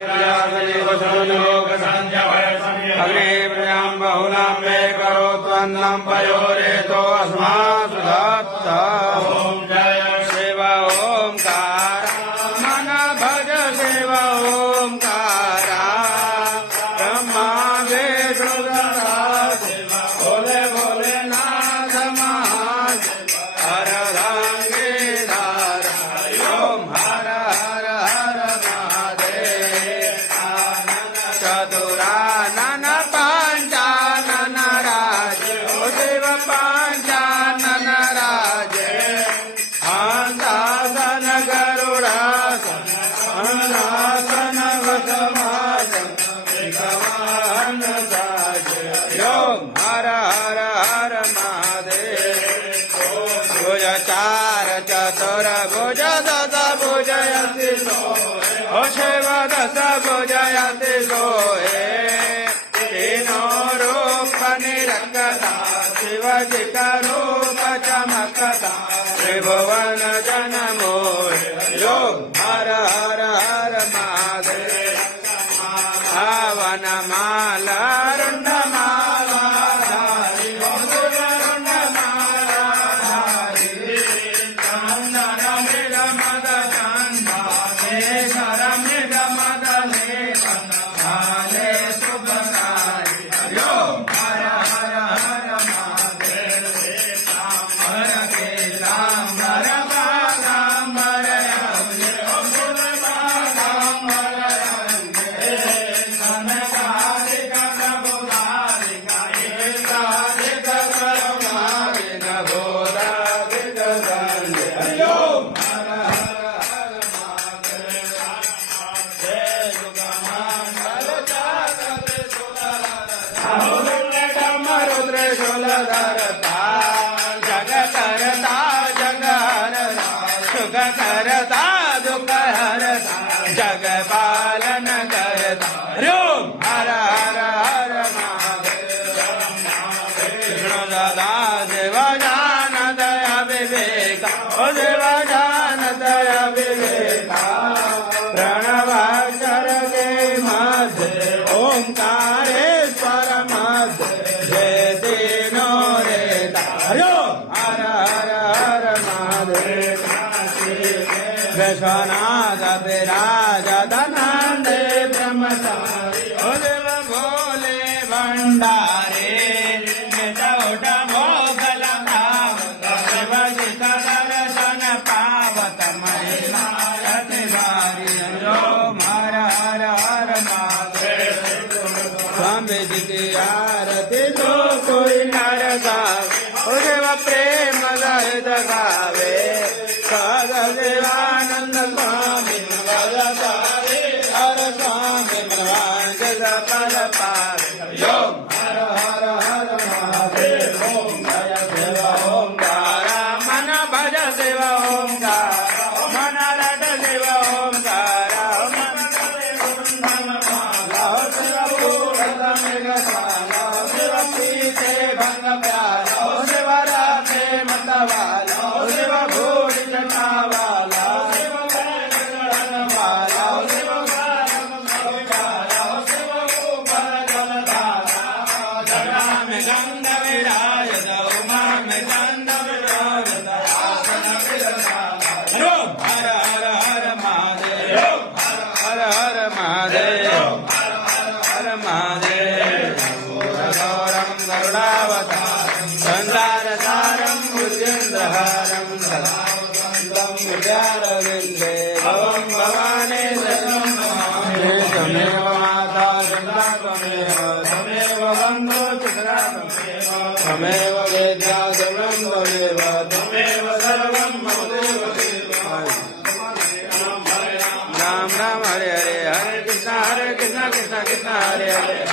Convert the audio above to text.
अग्ने प्रजां बहुनां मे करोत्वन्नं पयोरेतो अस्मासु दत्त ॐ जय शिव ओंकार मन भज शिव ओंकार ब्रह्मा विष्णु भोले भोले नाथ महादेव हर धार ओम हर हर हर महादेव चतुरानन पंचानन राज शिव पंचानन राज हंसासन गरुड़ासन वसमासन विकमान साज ओम हर हर हर महादेव भुज चार चतुर भुज दस भुजयति ओ शिव दस भुजयति सोहे तीनो रूप निरकता शिवजी का रूप चमकता त्रिभुवन जन मोहे योग हर हर हर महादेव आवन माला रुंड माला धारी रुंड माला धारी चंदन मृग मद चंदनेश्वर मृग मद भाले सुखकारी योग हर हर हर महादेव हर के लांबर बागांबर बागांबर सनकालिक प्रभुकालिक एकालिक करुणालिक भोदालिक दंड योग हर हर हर रुद्रेशूलधरता जग करता जग हरता सुख करता दुख हरता जग पालन करता रोम हर हर हर महादेव विष्णु सदा शिव जान दया विवेका ओ शिव जान दया विवेका प्रणवाक्षर के मध्य ओंकारेश्वर मध्य विश्वनाथ विराज धनंदे ब्रह्मचारी ओ देव भोले भंडारे नितौट मोगल भावत शिवजित दर्शन पावत महिमारत बारी ओम हर हर हर महादेव स्वामी जी की आरती जो कोई नर गावे ओ देव प्रेम सहित गावे सदशिवानंद स्वामी वरदारे हर स्वामी मनवांज सफल पावे योग हर हर हर महादेव ओम जय शिव ओंकार मन भज शिव ओंकार मन रट शिव ओंकार मन शिव पूर्ण मृगशाला शिव पीते भंग प्याला शिव राधे मतवाला शिव भूरि जटावाला शिव वाला शिव शिव ऊपर जलधारा जटा में गंध विराजत उमा में गंध विराजत आसन विराजता हर हर हर महादेव हर हर महादेव हर महादेव गौरम गरुडावतारम संसार सारम भुजेन्द्रहारम सदा वसंतं विद्यारविन्दे भवं भवानी शरणं नमामि त्वमेव माता पिता त्वमेव बन्धु चित्रा त्वमेव वेद्या सर्वं त्वमेव सर्वं मम देव राम राम हरे हरे हरे कृष्ण कृष्ण कृष्ण हरे हरे